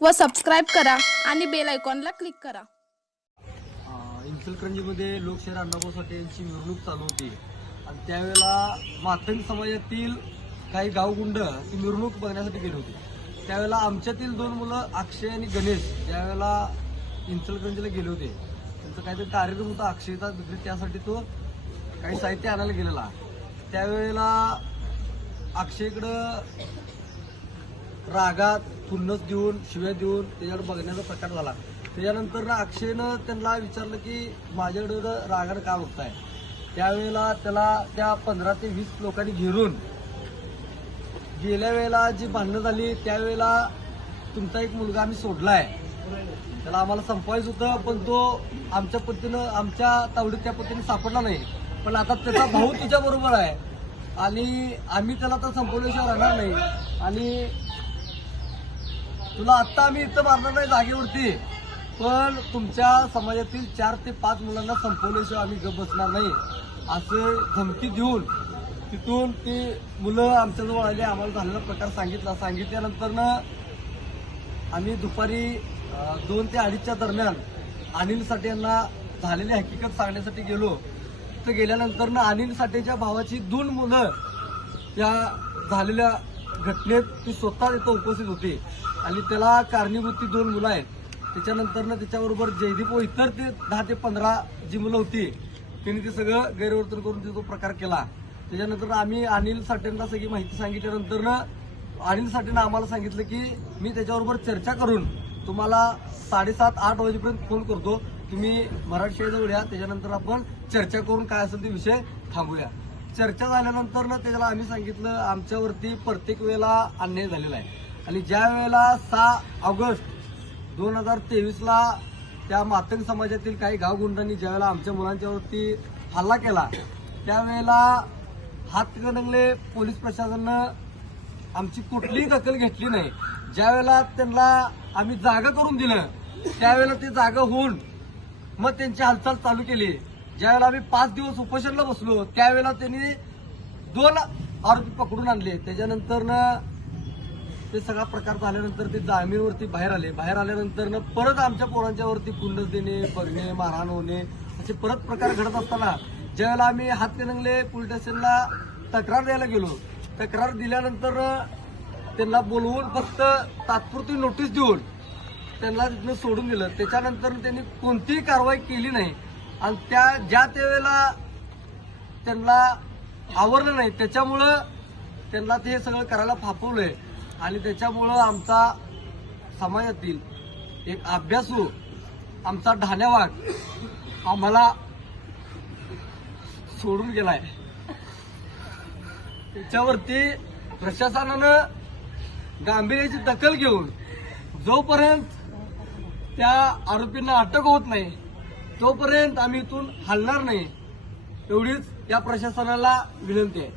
व सबस्क्राईब करा आणि बेल आयकॉनला क्लिक करा. अं, लोकशाहीर अण्णाभाऊ साठे यांची मिरवणूक चालू होती. आणि त्यावेळेला माथंग समाजातील काही गावगुंड ती मिरवणूक बघण्यासाठी गेली होती. त्यावेळेला आमच्यातील दोन मुलं अक्षय आणि गणेश ज्यावेळेला इचलकरंजीला गेले होते. त्यांचं काहीतरी कार्यक्रम होता अक्षयचा त्यासाठी तो काही साहित्य आणायला गेलेला. त्यावेळेला अक्षयकडं रागात फुन्नस देऊन शिव्या देऊन त्याच्यावर बघण्याचा प्रकार झाला. त्याच्यानंतर अक्षयनं त्यांना विचारलं की माझ्याकडे रागाने रागानं का बघताय? त्यावेळेला त्याला त्या पंधरा ते वीस लोकांनी घेरून गेल्या वेळेला जी भांडणं झाली त्यावेळेला तुमचा एक मुलगा आम्ही सोडलाय. त्याला आम्हाला संपवायचं होतं पण तो आमच्या पद्धतीनं आमच्या तावडीत त्या पद्धतीने सापडला नाही. पण आता त्याचा भाऊ तुझ्या बरोबर आहे. आणि आम्ही त्याला तर संपवल्याशिवाय राहणार नाही. आणि तुला आत्ता आम्ही इथं मारणार नाही जागेवरती. पण तुमच्या समाजातील चार ते पाच मुलांना संपवल्याशिवाय आम्ही गप बसणार नाही. असे धमकी देऊन तिथून ती मुलं आमच्याजवळ आली आम्हाला झालेला प्रकार सांगितला. सांगितल्यानंतरनं आम्ही दुपारी दोन ते अडीचच्या दरम्यान अनिल साठे यांना झालेली हकीकत सांगण्यासाठी गेलो. तर गेल्यानंतरनं अनिल साठेच्या भावाची दोन मुलं त्या झालेल्या घटनेत ती स्वतः तिथं उपस्थित होती. आणि त्याला कारणीभूत ती दोन मुलं आहेत. त्याच्यानंतरनं त्याच्याबरोबर जयदीप व इतर ते दहा ते पंधरा जी मुलं होती त्यांनी ते सगळं गैरवर्तन करून तो प्रकार केला. त्याच्यानंतर आम्ही अनिल साठेंना सगळी माहिती सांगितल्यानंतरनं अनिल साठेनं आम्हाला सांगितलं की मी त्याच्याबरोबर चर्चा करून तुम्हाला साडेसात आठ वाजेपर्यंत फोन करतो. तुम्ही मराठी शाळेजवळ या. त्याच्यानंतर आपण चर्चा करून काय असेल ते विषय थांबूया. चर्चा झाल्यानंतर ना त्याला आम्ही सांगितलं आमच्यावरती प्रत्येक वेळेला अन्याय झालेला आहे. आणि ज्या वेळेला सहा ऑगस्ट दोन हजार तेवीसला त्या मातंग समाजातील काही गावगुंडांनी ज्यावेळेला आमच्या मुलांच्यावरती हल्ला केला त्यावेळेला हातकणंगले पोलीस प्रशासनानं आमची कुठलीही दखल घेतली नाही. ज्या वेळेला त्यांना आम्ही जागा करून दिलं त्यावेळेला ते जागा होऊन मग त्यांची हालचाल चालू केली. ज्यावेळेला आम्ही पाच दिवस उपोषणला बसलो त्यावेळेला त्यांनी दोन आरोपी पकडून आणले. त्याच्यानंतरनं ते सगळा प्रकार झाल्यानंतर ते जामीनवरती बाहेर आले. बाहेर आल्यानंतर परत आमच्या पोरांच्यावरती कुंड देणे बघणे मारहाण होणे असे परत प्रकार घडत असताना ज्यावेळेला आम्ही हातकणंगले पोलीस स्टेशनला तक्रार द्यायला गेलो तक्रार दिल्यानंतर त्यांना बोलवून फक्त तात्पुरती नोटीस देऊन त्यांना तिथनं सोडून दिलं. त्याच्यानंतर त्यांनी कोणतीही कारवाई केली नाही. आणि त्या ज्या त्यावेळेला त्यांना आवरलं नाही त्याच्यामुळं त्यांना ते हे सगळं करायला फापवलंय. आणि त्याच्यामुळं आमचा समाजातील एक अभ्यासू आमचा ढाण्यावाग आम्हाला सोडून गेलाय. त्याच्यावरती प्रशासनानं गांभीर्याची दखल घेऊन जोपर्यंत त्या आरोपींना अटक होत नाही तोपर्यंत आम्ही इथून हलणार नाही. एवढीच या प्रशासनाला विनंती आहे.